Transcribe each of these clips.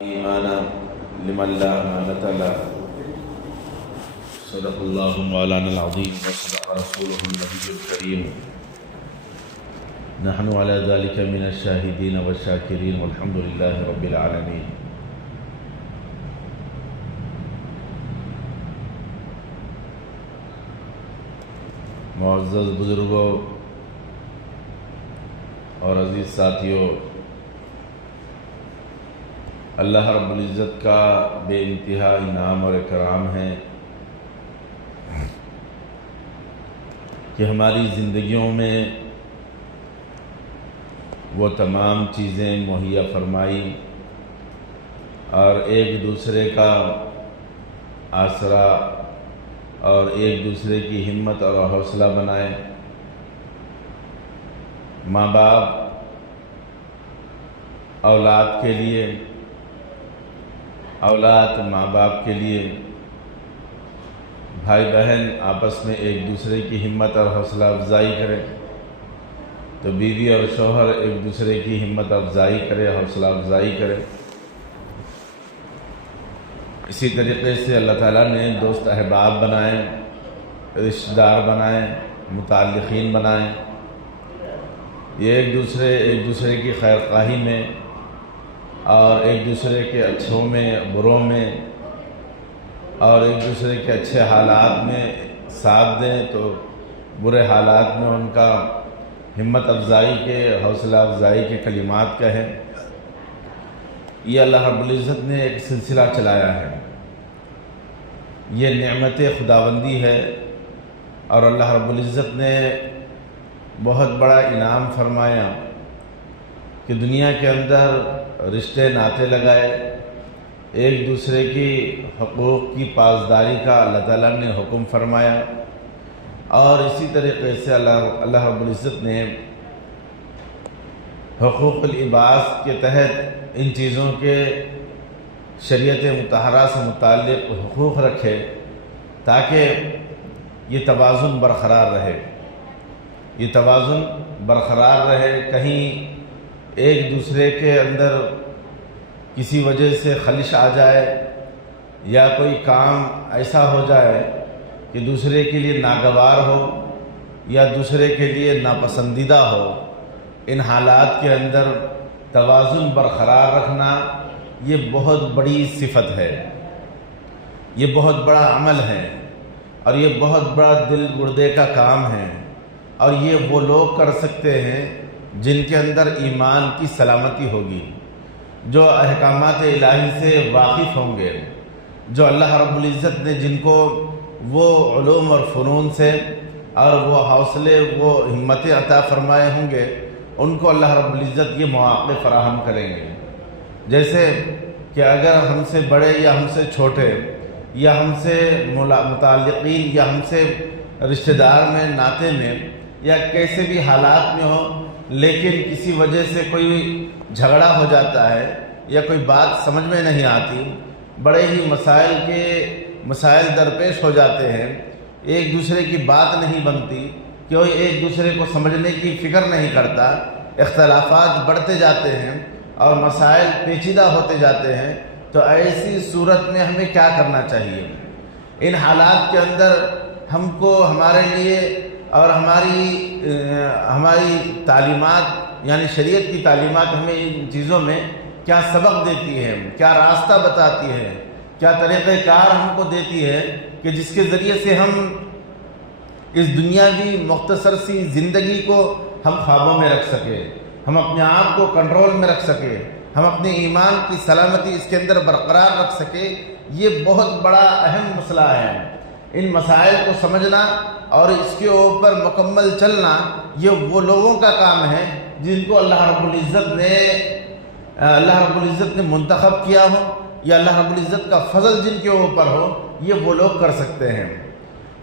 ایمانا لمن لا امانۃ له صدق اللہ مولانا العظیم وصدق رسولہ النبی الکریم نحن علی ذلک من الشاہدین والشاکرین والحمد للہ رب العالمین۔ معزز بزرگوں اور عزیز ساتھیوں، اللہ رب العزت کا بے انتہا انعام اور اکرام ہے کہ ہماری زندگیوں میں وہ تمام چیزیں مہیا فرمائی اور ایک دوسرے کا آسرا اور ایک دوسرے کی ہمت اور حوصلہ بنائے۔ ماں باپ اولاد کے لیے، اولاد ماں باپ کے لیے، بھائی بہن آپس میں ایک دوسرے کی ہمت اور حوصلہ افزائی کرے تو بیوی اور شوہر ایک دوسرے کی ہمت افزائی کرے، حوصلہ افزائی کرے۔ اسی طریقے سے اللہ تعالیٰ نے دوست احباب بنائے، رشتہ دار بنائے، متعلقین بنائے۔ یہ ایک دوسرے کی خیر خواہی میں اور ایک دوسرے کے اچھوں میں بروں میں اور ایک دوسرے کے اچھے حالات میں ساتھ دیں تو برے حالات میں ان کا ہمت افزائی کے، حوصلہ افزائی کے کلمات کہیں۔ یہ اللہ رب العزت نے ایک سلسلہ چلایا ہے، یہ نعمت خداوندی ہے اور اللہ رب العزت نے بہت بڑا انعام فرمایا کہ دنیا کے اندر رشتے ناطے لگائے، ایک دوسرے کی حقوق کی پاسداری کا اللہ تعالیٰ نے حکم فرمایا، اور اسی طریقے سے اللہ رب العزت نے حقوق العباد کے تحت ان چیزوں کے شریعت مطہرہ سے متعلق حقوق رکھے تاکہ یہ توازن برقرار رہے، یہ توازن برقرار رہے۔ کہیں ایک دوسرے کے اندر کسی وجہ سے خلش آ جائے یا کوئی کام ایسا ہو جائے کہ دوسرے کے لیے ناگوار ہو یا دوسرے کے لیے ناپسندیدہ ہو، ان حالات کے اندر توازن برقرار رکھنا یہ بہت بڑی صفت ہے، یہ بہت بڑا عمل ہے اور یہ بہت بڑا دل گردے کا کام ہے، اور یہ وہ لوگ کر سکتے ہیں جن کے اندر ایمان کی سلامتی ہوگی، جو احکامات الہی سے واقف ہوں گے، جو اللہ رب العزت نے جن کو وہ علوم اور فنون سے اور وہ حوصلے، وہ ہمتیں عطا فرمائے ہوں گے، ان کو اللہ رب العزت یہ مواقع فراہم کریں گے۔ جیسے کہ اگر ہم سے بڑے یا ہم سے چھوٹے یا ہم سے متعلقین یا ہم سے رشتہ دار میں، ناطے میں یا کیسے بھی حالات میں ہو، لیکن کسی وجہ سے کوئی جھگڑا ہو جاتا ہے یا کوئی بات سمجھ میں نہیں آتی، بڑے ہی مسائل درپیش ہو جاتے ہیں، ایک دوسرے کی بات نہیں بنتی، کوئی ایک دوسرے کو سمجھنے کی فکر نہیں کرتا، اختلافات بڑھتے جاتے ہیں اور مسائل پیچیدہ ہوتے جاتے ہیں، تو ایسی صورت میں ہمیں کیا کرنا چاہیے؟ ان حالات کے اندر ہم کو ہمارے لیے اور ہماری تعلیمات یعنی شریعت کی تعلیمات ہمیں ان چیزوں میں کیا سبق دیتی ہے، کیا راستہ بتاتی ہے، کیا طریقہ کار ہم کو دیتی ہے کہ جس کے ذریعے سے ہم اس دنیاوی مختصر سی زندگی کو ہم خوابوں میں رکھ سکیں، ہم اپنے آپ کو کنٹرول میں رکھ سکیں، ہم اپنے ایمان کی سلامتی اس کے اندر برقرار رکھ سکیں۔ یہ بہت بڑا اہم مسئلہ ہے۔ ان مسائل کو سمجھنا اور اس کے اوپر مکمل چلنا یہ وہ لوگوں کا کام ہے جن کو اللہ رب العزت نے منتخب کیا ہو، یا اللہ رب العزت کا فضل جن کے اوپر ہو، یہ وہ لوگ کر سکتے ہیں،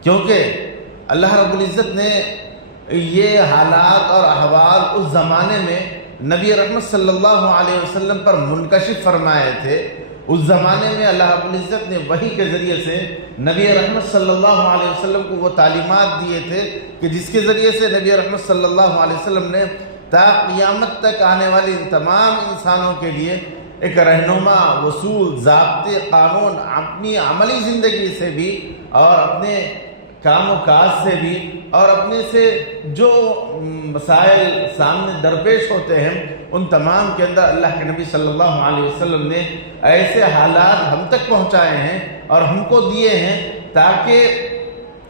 کیونکہ اللہ رب العزت نے یہ حالات اور احوال اس زمانے میں نبی رحمت صلی اللہ علیہ وسلم پر منکشف فرمائے تھے۔ اس زمانے میں اللہ رب العزت نے وحی کے ذریعے سے نبی رحمت صلی اللہ علیہ وسلم کو وہ تعلیمات دیے تھے کہ جس کے ذریعے سے نبی رحمت صلی اللہ علیہ وسلم نے تا قیامت تک آنے والے ان تمام انسانوں کے لیے ایک رہنما اصول ضابطے قانون اپنی عملی زندگی سے بھی اور اپنے کام و کاج سے بھی اور اپنے سے جو مسائل سامنے درپیش ہوتے ہیں ان تمام کے اندر اللہ کے نبی صلی اللہ علیہ وسلم نے ایسے حالات ہم تک پہنچائے ہیں اور ہم کو دیے ہیں تاکہ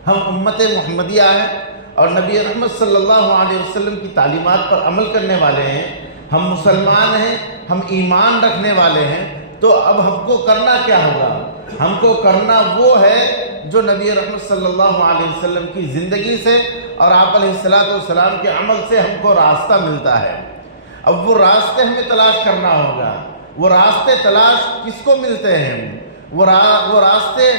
ہم امت محمدیہ ہیں اور نبی رحمت صلی اللہ علیہ وسلم کی تعلیمات پر عمل کرنے والے ہیں، ہم مسلمان ہیں، ہم ایمان رکھنے والے ہیں، تو اب ہم کو کرنا کیا ہوگا؟ ہم کو کرنا وہ ہے جو نبی رحمت صلی اللہ علیہ وسلم کی زندگی سے اور آپ علیہ السلام کے عمل سے ہم کو راستہ ملتا ہے۔ اب وہ راستے ہمیں تلاش کرنا ہوگا۔ وہ راستے تلاش کس کو ملتے ہیں؟ وہ راستے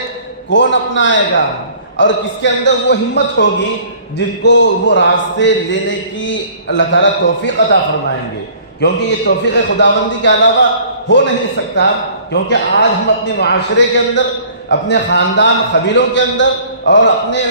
کون اپنائے گا اور کس کے اندر وہ ہمت ہوگی جن کو وہ راستے لینے کی اللہ تعالیٰ توفیق عطا فرمائیں گے، کیونکہ یہ توفیق خداوندی کے علاوہ ہو نہیں سکتا، کیونکہ آج ہم اپنے معاشرے کے اندر، اپنے خاندان قبیلوں کے اندر اور اپنے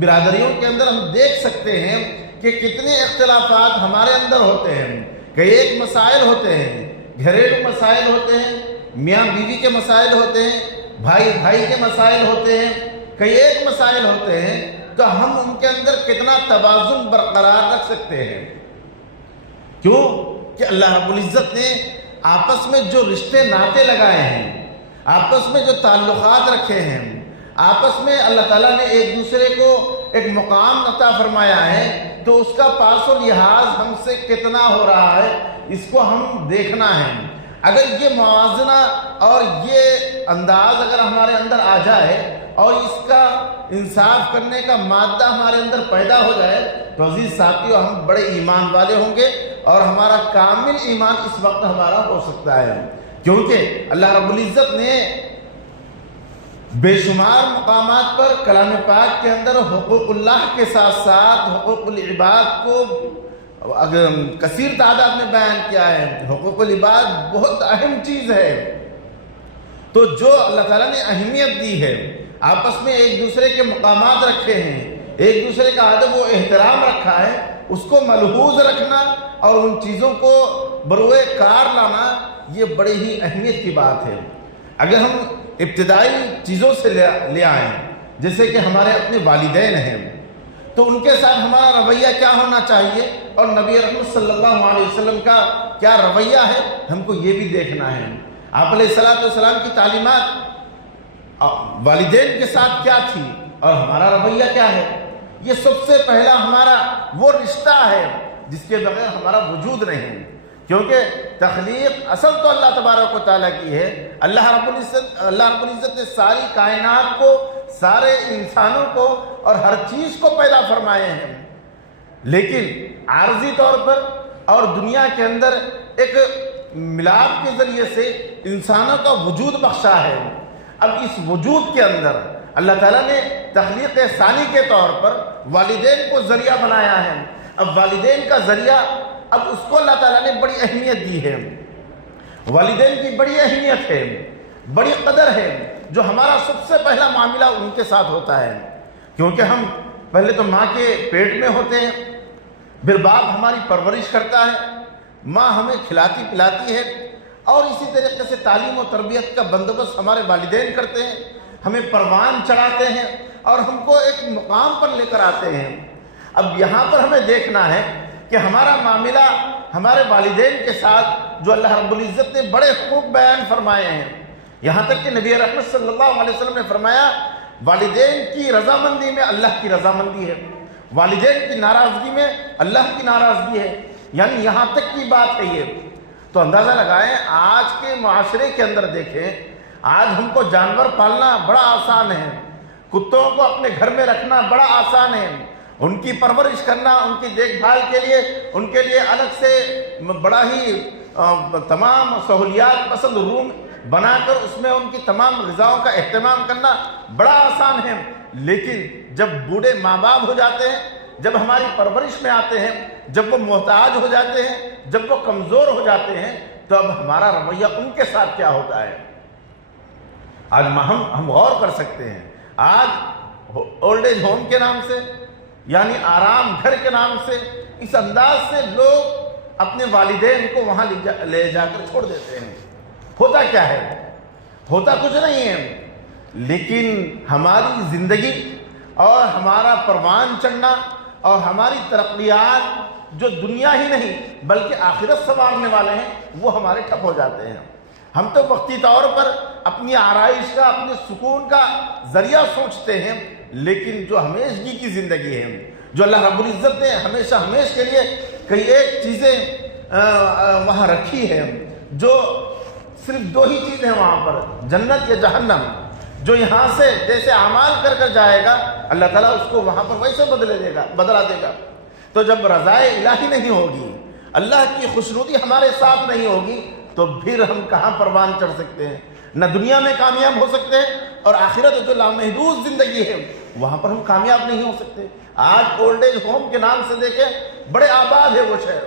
برادریوں کے اندر ہم دیکھ سکتے ہیں کہ کتنے اختلافات ہمارے اندر ہوتے ہیں۔ کئی ایک مسائل ہوتے ہیں، گھریلو مسائل ہوتے ہیں، میاں بیوی کے مسائل ہوتے ہیں، بھائی بھائی کے مسائل ہوتے ہیں، کئی ایک مسائل ہوتے ہیں، تو ہم ان کے اندر کتنا توازن برقرار رکھ سکتے ہیں؟ کیوں کہ اللہ رب العزت نے آپس میں جو رشتے ناطے لگائے ہیں، آپس میں جو تعلقات رکھے ہیں، آپس میں اللہ تعالیٰ نے ایک دوسرے کو ایک مقام عطا فرمایا ہے، تو اس کا پاس و لحاظ ہم سے کتنا ہو رہا ہے اس کو ہم دیکھنا ہے۔ اگر یہ موازنہ اور یہ انداز اگر ہمارے اندر آ جائے اور اس کا انصاف کرنے کا مادہ ہمارے اندر پیدا ہو جائے تو عزیز ساتھیو ہم بڑے ایمان والے ہوں گے اور ہمارا کامل ایمان اس وقت ہمارا ہو سکتا ہے، کیونکہ اللہ رب العزت نے بے شمار مقامات پر کلام پاک کے اندر حقوق اللہ کے ساتھ ساتھ حقوق العباد کو کثیر تعداد میں بیان کیا ہے۔ حقوق العباد بہت اہم چیز ہے، تو جو اللہ تعالیٰ نے اہمیت دی ہے، آپس میں ایک دوسرے کے مقامات رکھے ہیں، ایک دوسرے کا ادب و احترام رکھا ہے، اس کو ملحوظ رکھنا اور ان چیزوں کو بروئے کار لانا یہ بڑی ہی اہمیت کی بات ہے۔ اگر ہم ابتدائی چیزوں سے لے آئیں، جیسے کہ ہمارے اپنے والدین ہیں، تو ان کے ساتھ ہمارا رویہ کیا ہونا چاہیے اور نبی رحمت صلی اللہ علیہ وسلم کا کیا رویہ ہے، ہم کو یہ بھی دیکھنا ہے۔ آپ علیہ السلام کی تعلیمات والدین کے ساتھ کیا تھی اور ہمارا رویہ کیا ہے؟ یہ سب سے پہلا ہمارا وہ رشتہ ہے جس کے بغیر ہمارا وجود نہیں، کیونکہ تخلیق اصل تو اللہ تبارک و تعالیٰ کی ہے۔ اللہ رب العزت نے ساری کائنات کو، سارے انسانوں کو اور ہر چیز کو پیدا فرمائے ہیں، لیکن عارضی طور پر اور دنیا کے اندر ایک ملاپ کے ذریعے سے انسانوں کا وجود بخشا ہے۔ اب اس وجود کے اندر اللہ تعالیٰ نے تخلیق ثانی کے طور پر والدین کو ذریعہ بنایا ہے۔ اب والدین کا ذریعہ، اب اس کو اللہ تعالیٰ نے بڑی اہمیت دی ہے۔ والدین کی بڑی اہمیت ہے، بڑی قدر ہے، جو ہمارا سب سے پہلا معاملہ ان کے ساتھ ہوتا ہے، کیونکہ ہم پہلے تو ماں کے پیٹ میں ہوتے ہیں، پھر باپ ہماری پرورش کرتا ہے، ماں ہمیں کھلاتی پلاتی ہے، اور اسی طریقے سے تعلیم و تربیت کا بندوبست ہمارے والدین کرتے ہیں، ہمیں پروان چڑھاتے ہیں اور ہم کو ایک مقام پر لے کر آتے ہیں۔ اب یہاں پر ہمیں دیکھنا ہے کہ ہمارا معاملہ ہمارے والدین کے ساتھ جو اللہ رب العزت نے بڑے حقوق بیان فرمائے ہیں، یہاں تک کہ نبی رحمت صلی اللہ علیہ وسلم نے فرمایا والدین کی رضامندی میں اللہ کی رضامندی ہے، والدین کی ناراضگی میں اللہ کی ناراضگی ہے، یعنی یہاں تک کی بات ہے یہ۔ تو اندازہ لگائیں آج کے معاشرے کے اندر دیکھیں، آج ہم کو جانور پالنا بڑا آسان ہے، کتوں کو اپنے گھر میں رکھنا بڑا آسان ہے، ان کی پرورش کرنا، ان کی دیکھ بھال کے لیے ان کے لیے الگ سے بڑا ہی تمام سہولیات پسند روم بنا کر اس میں ان کی تمام غذاؤں کا اہتمام کرنا بڑا آسان ہے، لیکن جب بوڑھے ماں باپ ہو جاتے ہیں، جب ہماری پرورش میں آتے ہیں، جب وہ محتاج ہو جاتے ہیں، جب وہ کمزور ہو جاتے ہیں، تو اب ہمارا رویہ ان کے ساتھ کیا ہوتا ہے؟ آج ہم غور کر سکتے ہیں، آج اولڈ ایج ہوم کے نام سے، یعنی آرام گھر کے نام سے، اس انداز سے لوگ اپنے والدین کو وہاں لے جا کر چھوڑ دیتے ہیں۔ ہوتا کیا ہے؟ ہوتا کچھ نہیں ہے، لیکن ہماری زندگی اور ہمارا پروان چڑھنا اور ہماری ترقیات جو دنیا ہی نہیں بلکہ آخرت سنوارنے والے ہیں وہ ہمارے ٹھپ ہو جاتے ہیں۔ ہم تو وقتی طور پر اپنی آرائش کا، اپنے سکون کا ذریعہ سوچتے ہیں، لیکن جو ہمیشگی کی زندگی ہے، جو اللہ رب العزت نے ہمیشہ ہمیش کے لیے کئی ایک چیزیں وہاں رکھی ہے، جو صرف دو ہی چیزیں ہیں وہاں پر، جنت یا جہنم، جو یہاں سے جیسے اعمال کر کر جائے گا اللہ تعالیٰ اس کو وہاں پر ویسے بدلا دے گا۔ تو جب رضائے الہی نہیں ہوگی، اللہ کی خوشنودی ہمارے ساتھ نہیں ہوگی، تو پھر ہم کہاں پروان چڑھ سکتے ہیں؟ نہ دنیا میں کامیاب ہو سکتے ہیں، اور آخرت جو لامحدود زندگی ہے وہاں پر ہم کامیاب نہیں ہو سکتے۔ آج اولڈ ایج ہوم کے نام سے دیکھیں، بڑے آباد ہے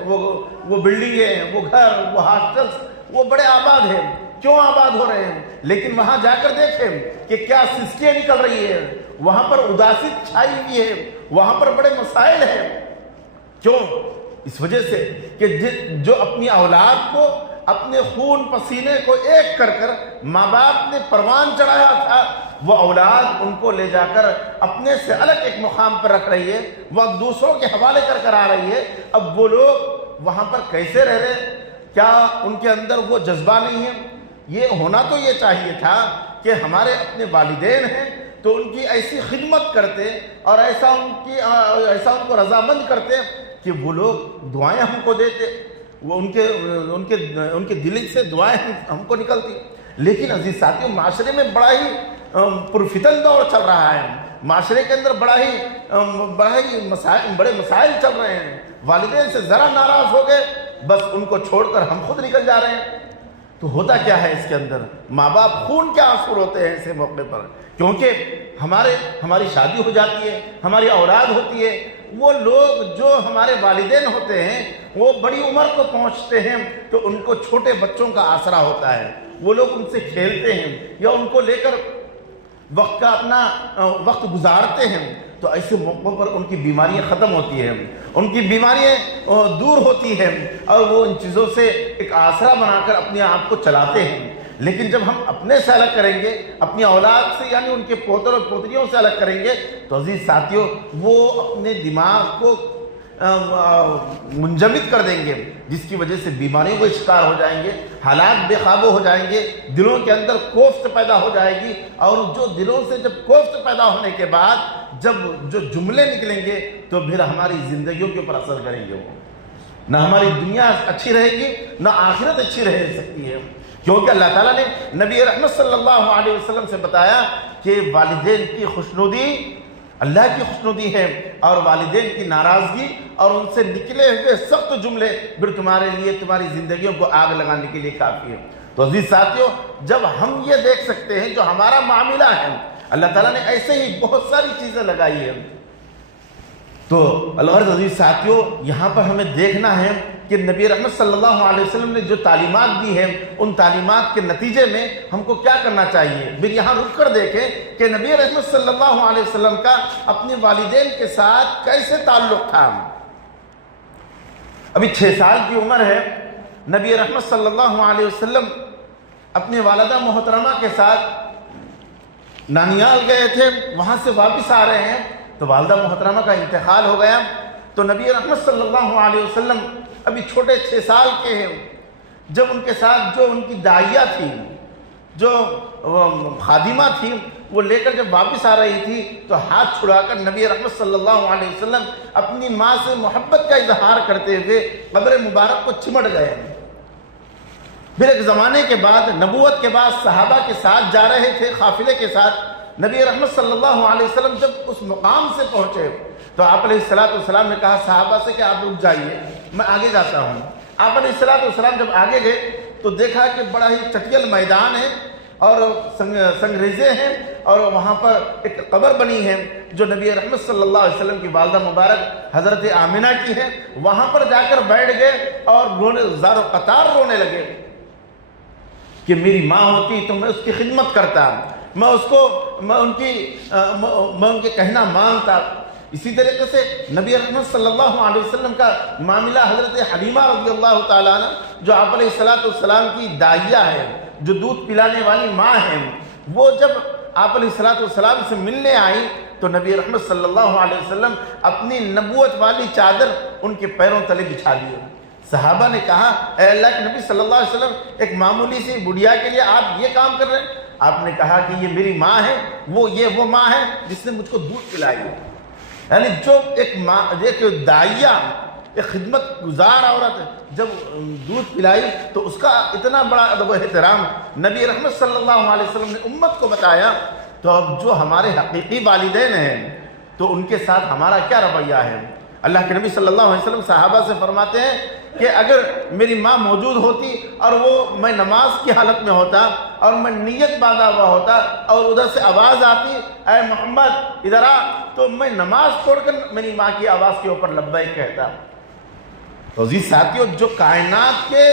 وہ بلڈنگیں، وہ گھر، وہ ہاسٹلس، وہ بڑے آباد ہیں۔ کیوں آباد ہو رہے ہیں؟ لیکن وہاں جا کر دیکھیں کہ کیا سسکیاں نکل رہی ہے، وہاں پر اداسی چھائی ہوئی ہے، وہاں پر بڑے مسائل ہیں۔ کیوں؟ اس وجہ سے کہ جو اپنی اولاد کو اپنے خون پسینے کو ایک کر کر ماں باپ نے پروان چڑھایا تھا، وہ اولاد ان کو لے جا کر اپنے سے الگ ایک مقام پر رکھ رہی ہے، وہ دوسروں کے حوالے کر آ رہی ہے۔ اب وہ لوگ وہاں پر کیسے رہ رہے؟ کیا ان کے اندر وہ جذبہ نہیں ہے؟ یہ ہونا تو یہ چاہیے تھا کہ ہمارے اپنے والدین ہیں تو ان کی ایسی خدمت کرتے اور ایسا ان کو رضامند کرتے کہ وہ لوگ دعائیں ہم کو دیتے، وہ ان کے دل سے دعائیں ہم کو نکلتی۔ لیکن عزیز ساتھیوں، معاشرے میں بڑا ہی پرفتن دور چل رہا ہے، معاشرے کے اندر بڑے مسائل چل رہے ہیں۔ والدین سے ذرا ناراض ہو گئے، بس ان کو چھوڑ کر ہم خود نکل جا رہے ہیں۔ تو ہوتا کیا ہے اس کے اندر؟ ماں باپ خون کے آنسو روتے ہیں ایسے موقع پر، کیونکہ ہماری شادی ہو جاتی ہے، ہماری اولاد ہوتی ہے، وہ لوگ جو ہمارے والدین ہوتے ہیں وہ بڑی عمر کو پہنچتے ہیں تو ان کو چھوٹے بچوں کا آسرا ہوتا ہے، وہ لوگ ان سے کھیلتے ہیں یا ان کو لے کر وقت کا اپنا وقت گزارتے ہیں، تو ایسے موقعوں پر ان کی بیماریاں ختم ہوتی ہیں، ان کی بیماریاں دور ہوتی ہیں، اور وہ ان چیزوں سے ایک آسرا بنا کر اپنے آپ کو چلاتے ہیں۔ لیکن جب ہم اپنے سے الگ کریں گے، اپنی اولاد سے یعنی ان کے پوتر اور پوتریوں سے الگ کریں گے، تو عزیز ساتھیوں وہ اپنے دماغ کو منجمد کر دیں گے، جس کی وجہ سے بیماریوں کو شکار ہو جائیں گے، حالات بے قابو ہو جائیں گے، دلوں کے اندر کوفت پیدا ہو جائے گی، اور جو دلوں سے جب کوفت پیدا ہونے کے بعد جب جو جملے نکلیں گے تو پھر ہماری زندگیوں کے اوپر اثر کریں گے، وہ نہ ہماری دنیا اچھی رہے گی نہ آخرت اچھی رہ سکتی ہے، کیونکہ اللہ تعالیٰ نے نبی رحمت صلی اللہ علیہ وسلم سے بتایا کہ والدین کی خوشنودی اللہ کی خوشنودی ہے، اور والدین کی ناراضگی اور ان سے نکلے ہوئے سخت جملے پھر تمہارے لیے تمہاری زندگیوں کو آگ لگانے کے لیے کافی ہے۔ تو عزیز ساتھیوں، جب ہم یہ دیکھ سکتے ہیں جو ہمارا معاملہ ہے، اللہ تعالیٰ نے ایسے ہی بہت ساری چیزیں لگائی ہیں، تو الغرض عزیز ساتھیوں یہاں پر ہمیں دیکھنا ہے کہ نبی رحمت صلی اللہ علیہ وسلم نے جو تعلیمات دی ہیں ان تعلیمات کے نتیجے میں ہم کو کیا کرنا چاہیے۔ پھر یہاں رک کر دیکھیں کہ نبی رحمت صلی اللہ علیہ وسلم کا اپنے والدین کے ساتھ کیسے تعلق تھا۔ ابھی 6 سال کی عمر ہے، نبی رحمت صلی اللہ علیہ وسلم اپنے والدہ محترمہ کے ساتھ نانیال گئے تھے، وہاں سے واپس آ رہے ہیں تو والدہ محترمہ کا انتقال ہو گیا، تو نبی رحمت صلی اللہ علیہ وسلم ابھی چھوٹے 6 سال کے ہیں، جب ان کے ساتھ جو ان کی داعیہ تھی، جو خادمہ تھی، وہ لے کر جب واپس آ رہی تھی تو ہاتھ چھڑا کر نبی رحمت صلی اللہ علیہ وسلم اپنی ماں سے محبت کا اظہار کرتے ہوئے قبر مبارک کو چمٹ گئے۔ پھر ایک زمانے کے بعد نبوت کے بعد صحابہ کے ساتھ جا رہے تھے قافلے کے ساتھ، نبی رحمت صلی اللہ علیہ وسلم جب اس مقام سے پہنچے تو آپ علیہ السلام نے کہا صحابہ سے کہ آپ رک جائیے، میں آگے جاتا ہوں۔ آپ علیہ السلام جب آگے گئے تو دیکھا کہ بڑا ہی چٹیل میدان ہے اور سنگریزے ہیں، اور وہاں پر ایک قبر بنی ہے جو نبی رحمت صلی اللہ علیہ وسلم کی والدہ مبارک حضرت آمنہ کی ہے۔ وہاں پر جا کر بیٹھ گئے اور زار و قطار رونے لگے کہ میری ماں ہوتی تو میں اس کی خدمت کرتا، میں ان کے کہنا مانتا۔ اسی طریقے سے نبی رحمت صلی اللہ علیہ وسلم کا معاملہ حضرت حلیمہ رضی اللہ تعالیٰ عنہ جو آپ علیہ السلام کی داعیہ ہے، جو دودھ پلانے والی ماں ہیں، وہ جب آپ علیہ الصلوۃ والسلام سے ملنے آئی تو نبی رحمت صلی اللہ علیہ وسلم اپنی نبوت والی چادر ان کے پیروں تلے بچھا لیے۔ صحابہ نے کہا اے اللہ کے نبی صلی اللہ علیہ وسلم، ایک معمولی سی بڑھیا کے لیے آپ یہ کام کر رہے ہیں؟ آپ نے کہا کہ یہ میری ماں ہے، وہ ماں ہے جس نے مجھ کو دودھ پلائی ہے۔ یعنی جو ایک ماں، ایک داعیہ، ایک خدمت گزار عورت جب دودھ پلائی تو اس کا اتنا بڑا ادب و احترام نبی رحمت صلی اللہ علیہ وسلم نے امت کو بتایا۔ تو اب جو ہمارے حقیقی والدین ہیں تو ان کے ساتھ ہمارا کیا رویہ ہے؟ اللہ کے نبی صلی اللہ علیہ وسلم صحابہ سے فرماتے ہیں کہ اگر میری ماں موجود ہوتی اور میں نماز کی حالت میں ہوتا اور میں نیت باندھا ہوا ہوتا اور ادھر سے آواز آتی اے محمد ادھر آ، تو میں نماز چھوڑ کر میری ماں کی آواز کے اوپر لبیک کہتا۔ تو عزیز ساتھیوں، جو کائنات کے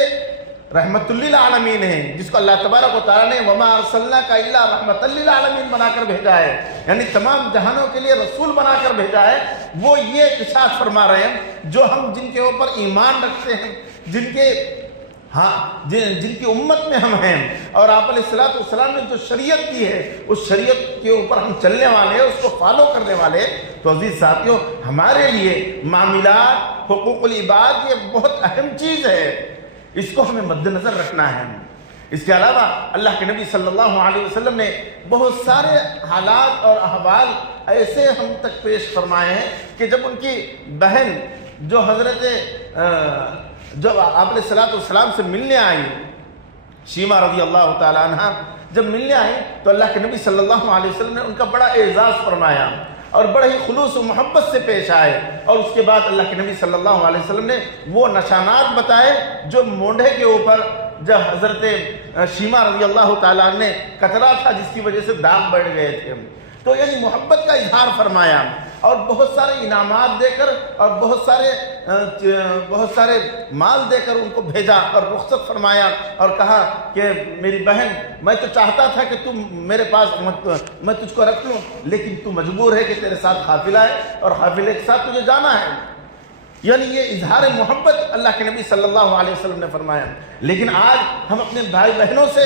رحمت للعالمین ہیں، جس کو اللہ تبارک و تعالیٰ نے وما ارسلناک الا رحمت للعالمین بنا کر بھیجا ہے، یعنی تمام جہانوں کے لیے رسول بنا کر بھیجا ہے، وہ یہ ارشاد فرما رہے ہیں جو ہم جن کے اوپر ایمان رکھتے ہیں، جن کی امت میں ہم ہیں، اور آپ علیہ الصلوۃ والسلام نے جو شریعت دی ہے اس شریعت کے اوپر ہم چلنے والے ہیں، اس کو فالو کرنے والے ہیں۔ تو عزیز ساتھیوں، ہمارے لیے معاملات، حقوق العباد یہ بہت اہم چیز ہے، اس کو ہمیں مد نظر رکھنا ہے۔ اس کے علاوہ اللہ کے نبی صلی اللہ علیہ وسلم نے بہت سارے حالات اور احوال ایسے ہم تک پیش فرمائے ہیں کہ جب ان کی بہن جو جب آپ علیہ الصلوۃ والسلام سے ملنے آئی، شیما رضی اللہ تعالیٰ عنہ جب ملنے آئی تو اللہ کے نبی صلی اللہ علیہ وسلم نے ان کا بڑا اعزاز فرمایا اور بڑے ہی خلوص و محبت سے پیش آئے، اور اس کے بعد اللہ کے نبی صلی اللہ علیہ وسلم نے وہ نشانات بتائے جو مونڈھے کے اوپر جب حضرت شیما رضی اللہ تعالیٰ نے کترا تھا جس کی وجہ سے داغ بڑھ گئے تھے، تو یعنی محبت کا اظہار فرمایا اور بہت سارے انعامات دے کر اور بہت سارے مال دے کر ان کو بھیجا اور رخصت فرمایا اور کہا کہ میری بہن، میں تو چاہتا تھا کہ تم میرے پاس میں تجھ کو رکھ لوں، لیکن تو مجبور ہے کہ تیرے ساتھ قافلہ ہے اور قافلے کے ساتھ تجھے جانا ہے۔ یعنی یہ اظہار محبت اللہ کے نبی صلی اللہ علیہ وسلم نے فرمایا۔ لیکن آج ہم اپنے بھائی بہنوں سے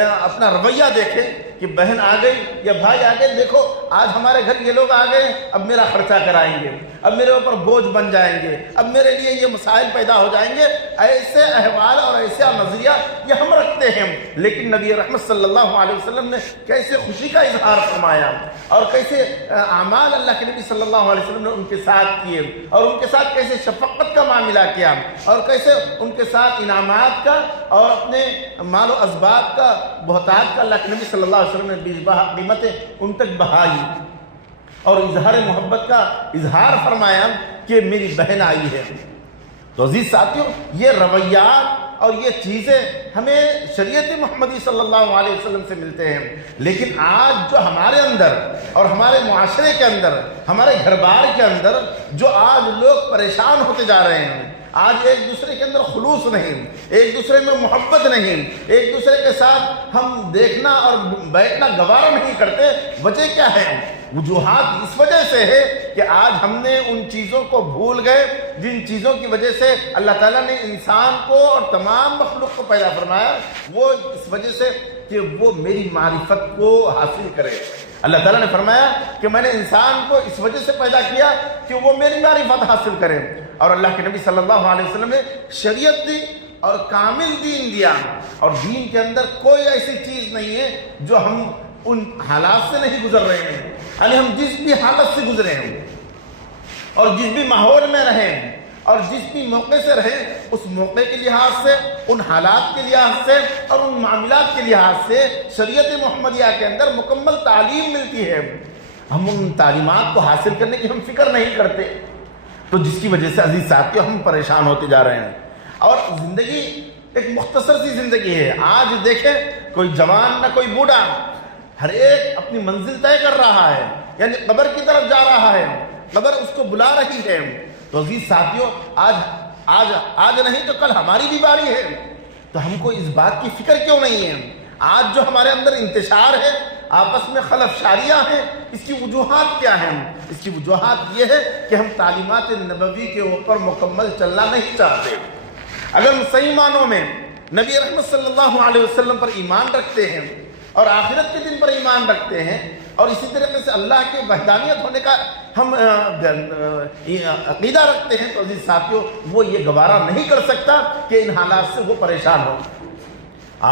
اپنا رویہ دیکھیں کہ بہن آ گئی یا بھائی آ گئے، دیکھو آج ہمارے گھر یہ لوگ آ گئے، اب میرا خرچہ کرائیں گے، اب میرے اوپر بوجھ بن جائیں گے، اب میرے لیے یہ مسائل پیدا ہو جائیں گے، ایسے احوال اور ایسا نظریہ یہ ہم رکھتے ہیں۔ لیکن نبی رحمت صلی اللہ علیہ وسلم نے کیسے خوشی کا اظہار فرمایا اور کیسے اعمال اللہ کے نبی صلی اللہ علیہ وسلم نے ان کے ساتھ کیے اور ان کے ساتھ کیسے شفقت کا معاملہ کیا اور کیسے ان کے ساتھ انعامات کا اور اپنے مال و اسباب کا بہتات کا اللہ کے نبی صلی اللہ علیہ وسلم نے بیچ بہا قیمتیں ان تک بہائی اور اظہار محبت کا اظہار فرمایا کہ میری بہن آئی ہے۔ تو عزیز ساتھیوں، یہ رویات اور یہ چیزیں ہمیں شریعت محمدی صلی اللہ علیہ وسلم سے ملتے ہیں، لیکن آج جو ہمارے اندر اور ہمارے معاشرے کے اندر، ہمارے گھر بار کے اندر جو آج لوگ پریشان ہوتے جا رہے ہیں، آج ایک دوسرے کے اندر خلوص نہیں، ایک دوسرے میں محبت نہیں، ایک دوسرے کے ساتھ ہم دیکھنا اور بیٹھنا گوارا نہیں کرتے، وجہ کیا ہے؟ وجوہات اس وجہ سے ہے کہ آج ہم نے ان چیزوں کو بھول گئے جن چیزوں کی وجہ سے اللہ تعالیٰ نے انسان کو اور تمام مخلوق کو پیدا فرمایا، وہ اس وجہ سے کہ وہ میری معرفت کو حاصل کرے۔ اللہ تعالیٰ نے فرمایا کہ میں نے انسان کو اس وجہ سے پیدا کیا کہ وہ میری معرفت حاصل کرے، اور اللہ کے نبی صلی اللہ علیہ وسلم نے شریعت دی اور کامل دین دیا، اور دین کے اندر کوئی ایسی چیز نہیں ہے جو ہم ان حالات سے نہیں گزر رہے ہیں، یعنی ہم جس بھی حالت سے گزرے ہیں اور جس بھی ماحول میں رہیں اور جس بھی موقع سے رہیں، اس موقع کے لحاظ سے، ان حالات کے لحاظ سے اور ان معاملات کے لحاظ سے شریعت محمدیہ کے اندر مکمل تعلیم ملتی ہے۔ ہم ان تعلیمات کو حاصل کرنے کی ہم فکر نہیں کرتے، تو جس کی وجہ سے عزیز ساتھیوں ہم پریشان ہوتے جا رہے ہیں، اور زندگی ایک مختصر سی زندگی ہے۔ آج دیکھیں کوئی جوان نہ کوئی بوڑھا، ہر ایک اپنی منزل طے کر رہا ہے، یعنی قبر کی طرف جا رہا ہے، قبر اس کو بلا رہی ہے۔ تو عزیز ساتھیوں، آج نہیں تو کل ہماری بھی باری ہے، تو ہم کو اس بات کی فکر کیوں نہیں ہے؟ آج جو ہمارے اندر انتشار ہے، آپس میں خلف شاریاں ہیں، اس کی وجوہات کیا ہیں؟ اس کی وجوہات یہ ہے کہ ہم تعلیمات نبوی کے اوپر مکمل چلنا نہیں چاہتے۔ اگر ہم صحیح معنوں میں نبی رحمت صلی اللہ علیہ وسلم پر ایمان رکھتے ہیں اور آخرت کے دن پر ایمان رکھتے ہیں اور اسی طریقے سے اللہ کے وحدانیت ہونے کا ہم عقیدہ رکھتے ہیں، تو عزیز ساتھیوں وہ یہ گوارا نہیں کر سکتا کہ ان حالات سے وہ پریشان ہو۔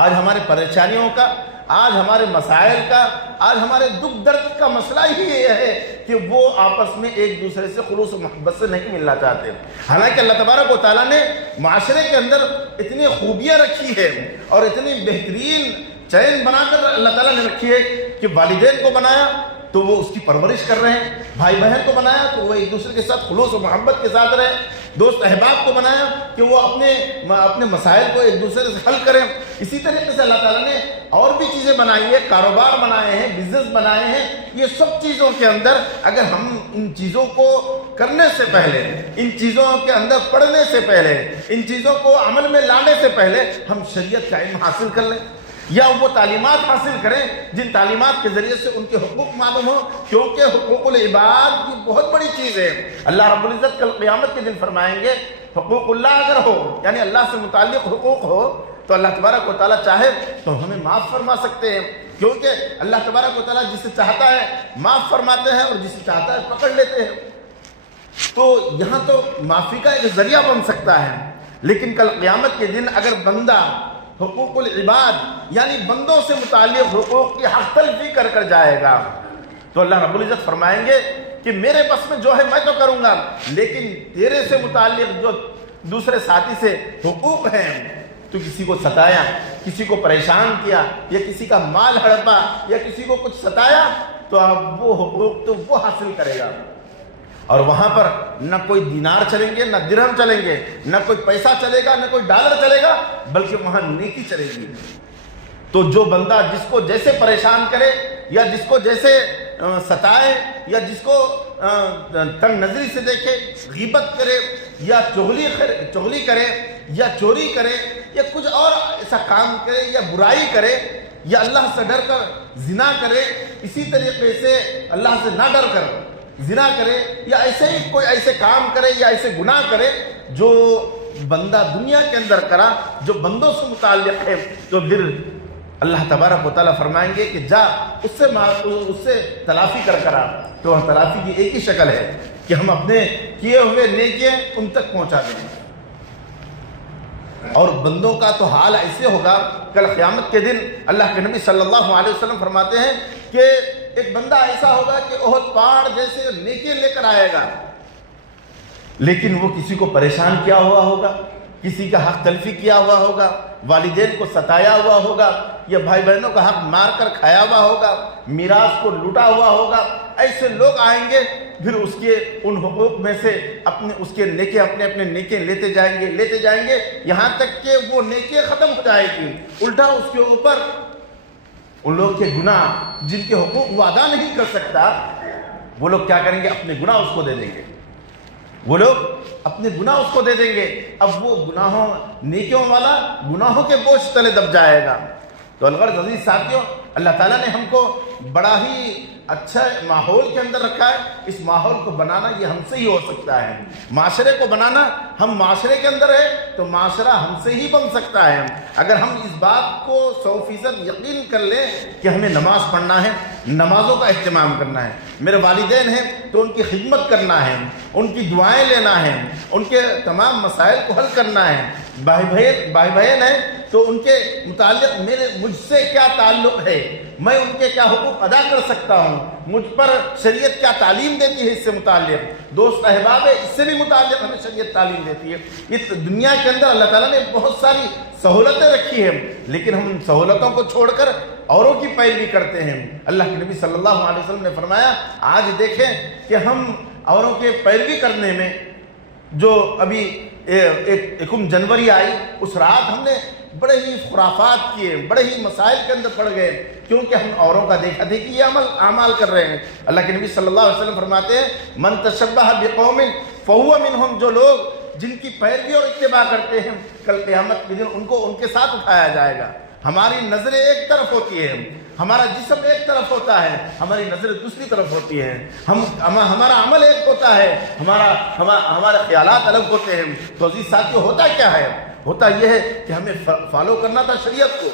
آج ہمارے پریشانیوں کا، آج ہمارے مسائل کا، آج ہمارے دکھ درد کا مسئلہ ہی یہ ہے کہ وہ آپس میں ایک دوسرے سے خلوص و محبت سے نہیں ملنا چاہتے۔ حالانکہ اللہ تبارک و تعالیٰ نے معاشرے کے اندر اتنی خوبیاں رکھی ہے اور اتنی بہترین چین بنا کر اللہ تعالیٰ نے رکھی ہے کہ والدین کو بنایا تو وہ اس کی پرورش کر رہے ہیں، بھائی بہن کو بنایا تو وہ ایک دوسرے کے ساتھ خلوص و محبت کے ساتھ رہیں، دوست احباب کو بنایا کہ وہ اپنے مسائل کو ایک دوسرے سے حل کریں۔ اسی طریقے سے اللہ تعالیٰ نے اور بھی چیزیں بنائی ہیں، کاروبار بنائے ہیں، بزنس بنائے ہیں۔ یہ سب چیزوں کے اندر اگر ہم ان چیزوں کو کرنے سے پہلے، ان چیزوں کے اندر پڑھنے سے پہلے، ان چیزوں کو عمل میں لانے سے پہلے ہم شریعت کا علم حاصل کر لیں یا وہ تعلیمات حاصل کریں جن تعلیمات کے ذریعے سے ان کے حقوق معلوم ہو، کیونکہ حقوق العباد کی بہت بڑی چیز ہے۔ اللہ رب العزت کل قیامت کے دن فرمائیں گے حقوق اللہ اگر ہو، یعنی اللہ سے متعلق حقوق ہو، تو اللہ تبارک و تعالیٰ چاہے تو ہمیں معاف فرما سکتے ہیں، کیونکہ اللہ تبارک و تعالیٰ جسے چاہتا ہے معاف فرماتے ہیں اور جسے چاہتا ہے پکڑ لیتے ہیں۔ تو یہاں تو معافی کا ایک ذریعہ بن سکتا ہے، لیکن کل قیامت کے دن اگر بندہ حقوق العباد یعنی بندوں سے متعلق حقوق کی حق تلفی کر کر جائے گا تو اللہ رب العزت فرمائیں گے کہ میرے بس میں جو ہے میں تو کروں گا، لیکن تیرے سے متعلق جو دوسرے ساتھی سے حقوق ہیں، تو کسی کو ستایا، کسی کو پریشان کیا یا کسی کا مال ہڑپا یا کسی کو کچھ ستایا، تو اب وہ حقوق تو وہ حاصل کرے گا، اور وہاں پر نہ کوئی دینار چلیں گے، نہ درہم چلیں گے، نہ کوئی پیسہ چلے گا، نہ کوئی ڈالر چلے گا، بلکہ وہاں نیکی چلے گی۔ تو جو بندہ جس کو جیسے پریشان کرے یا جس کو جیسے ستائے یا جس کو تنگ نظری سے دیکھے، غیبت کرے یا چغلی کرے یا چوری کرے یا کچھ اور ایسا کام کرے یا برائی کرے یا اللہ سے ڈر کر زنا کرے، اسی طریقے سے اللہ سے نہ ڈر کر زنا کرے یا ایسے ہی کوئی ایسے کام کرے یا ایسے گناہ کرے جو بندہ دنیا کے اندر کرا، جو بندوں سے متعلق ہے، تو پھر اللہ تبارک و تعالیٰ فرمائیں گے کہ جا اس سے تلافی کر آ۔ تو تلافی کی ایک ہی شکل ہے کہ ہم اپنے کیے ہوئے نیکیاں ان تک پہنچا دیں، اور بندوں کا تو حال ایسے ہوگا کل قیامت کے دن اللہ کے نبی صلی اللہ علیہ وسلم فرماتے ہیں کہ ایک بندہ ایسا ہوگا کہ احد پہاڑ جیسے نیکی لے کر آئے گا، لیکن وہ کسی کو پریشان کیا ہوا ہوگا، کسی کا حق تلفی کیا ہوا ہوگا، والدین کو ستایا ہوا ہوگا یا بھائی بہنوں کا حق مار کر کھایا ہوا ہوگا، میراث کو لوٹا ہوا ہوگا۔ ایسے لوگ آئیں گے، پھر اس کے ان حقوق میں سے اپنے نیکیاں لیتے جائیں گے یہاں تک کہ وہ نیکیاں ختم ہو جائے گی۔ الٹا اس کے اوپر ان لوگ کے گناہ جن کے حقوق وہ ادا نہیں کر سکتا، وہ لوگ کیا کریں گے؟ اپنے گناہ اس کو دے دیں گے، وہ لوگ اپنے گناہ اس کو دے دیں گے۔ اب وہ نیکیوں والا گناہوں کے بوجھ تلے دب جائے گا۔ تو الغرض عزیز ساتھیوں، اللہ تعالیٰ نے ہم کو بڑا ہی اچھا ماحول کے اندر رکھا ہے۔ اس ماحول کو بنانا یہ ہم سے ہی ہو سکتا ہے۔ معاشرے کو بنانا، ہم معاشرے کے اندر ہے تو معاشرہ ہم سے ہی بن سکتا ہے اگر ہم اس بات کو 100% یقین کر لیں کہ ہمیں نماز پڑھنا ہے، نمازوں کا اہتمام کرنا ہے، میرے والدین ہیں تو ان کی خدمت کرنا ہے، ان کی دعائیں لینا ہے، ان کے تمام مسائل کو حل کرنا ہے، بھائی بہن ہیں تو ان کے متعلق مجھ سے کیا تعلق ہے، میں ان کے کیا حقوق ادا کر سکتا ہوں، مجھ پر شریعت کیا تعلیم دیتی ہے، اس سے متعلق دوست احباب ہے، اس سے بھی متعلق ہمیں شریعت تعلیم دیتی ہے۔ اس دنیا کے اندر اللہ تعالیٰ نے بہت ساری سہولتیں رکھی ہیں، لیکن ہم ان سہولتوں کو چھوڑ کر اوروں کی پیروی کرتے ہیں۔ اللہ کے نبی صلی اللہ علیہ وسلم نے فرمایا، آج دیکھیں کہ ہم اوروں کے پیروی کرنے میں، جو ابھی 1 جنوری آئی، اس رات ہم نے بڑے ہی خرافات کیے، بڑے ہی مسائل کے اندر پڑ گئے، کیونکہ ہم اوروں کا دیکھا دیکھی یہ اعمال کر رہے ہیں۔ اللہ کے نبی صلی اللہ علیہ وسلم فرماتے ہیں، من تشبہ بقوم فہو منہم، جو لوگ جن کی پیروی اور اتباع کرتے ہیں، کل قیامت کے دن ان کو ان کے ساتھ اٹھایا جائے گا۔ ہماری نظریں ایک طرف ہوتی ہیں، ہمارا جسم ایک طرف ہوتا ہے، ہماری نظریں دوسری طرف ہوتی ہیں، ہمارا عمل ایک ہوتا ہے، ہمارے خیالات الگ ہوتے ہیں۔ تو عزیز ساتھیو، ہوتا کیا ہے؟ ہوتا یہ ہے کہ ہمیں فالو کرنا تھا شریعت کو،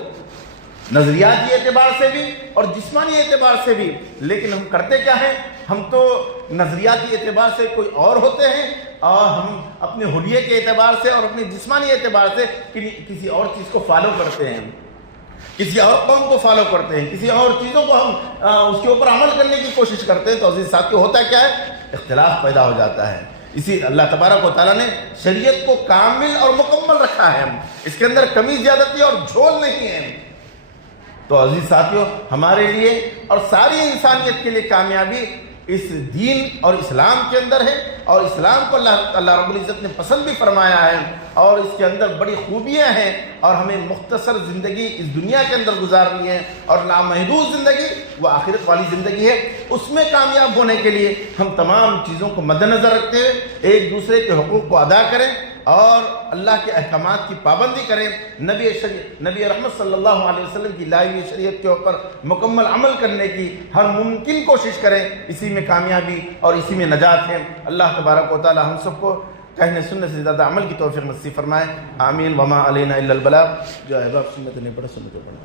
نظریاتی اعتبار سے بھی اور جسمانی اعتبار سے بھی، لیکن ہم کرتے کیا ہیں؟ ہم تو نظریاتی اعتبار سے کوئی اور ہوتے ہیں، اور ہم اپنے حلیے کے اعتبار سے اور اپنے جسمانی اعتبار سے کسی اور چیز کو فالو کرتے ہیں، کسی اور قوم کو فالو کرتے ہیں، کسی اور چیزوں کو ہم اس کے اوپر عمل کرنے کی کوشش کرتے ہیں۔ تو عزیز ساتھیو، ہوتا کیا ہے؟ اختلاف پیدا ہو جاتا ہے۔ اسی اللہ تبارک و تعالیٰ نے شریعت کو کامل اور مکمل رکھا ہے، اس کے اندر کمی زیادتی اور جھول نہیں ہے۔ تو عزیز ساتھیو، ہمارے لیے اور ساری انسانیت کے لیے کامیابی اس دین اور اسلام کے اندر ہے، اور اسلام کو اللہ رب العزت نے پسند بھی فرمایا ہے، اور اس کے اندر بڑی خوبیاں ہیں، اور ہمیں مختصر زندگی اس دنیا کے اندر گزارنی ہے، اور لامحدود زندگی وہ آخرت والی زندگی ہے۔ اس میں کامیاب ہونے کے لیے ہم تمام چیزوں کو مد نظر رکھتے ہوئے ایک دوسرے کے حقوق کو ادا کریں اور اللہ کے احکامات کی پابندی کریں، نبی رحمت صلی اللہ علیہ وسلم کی لائی ہوئی شریعت کے اوپر مکمل عمل کرنے کی ہر ممکن کوشش کریں۔ اسی میں کامیابی اور اسی میں نجات ہے۔ اللہ تبارک و تعالی ہم سب کو کہنے سننے سے زیادہ عمل کی توفیق نصیب فرمائے، آمین۔ وما علینا الا البلاغ۔ جو احباب سنت نہیں پڑھا سنت پڑھا۔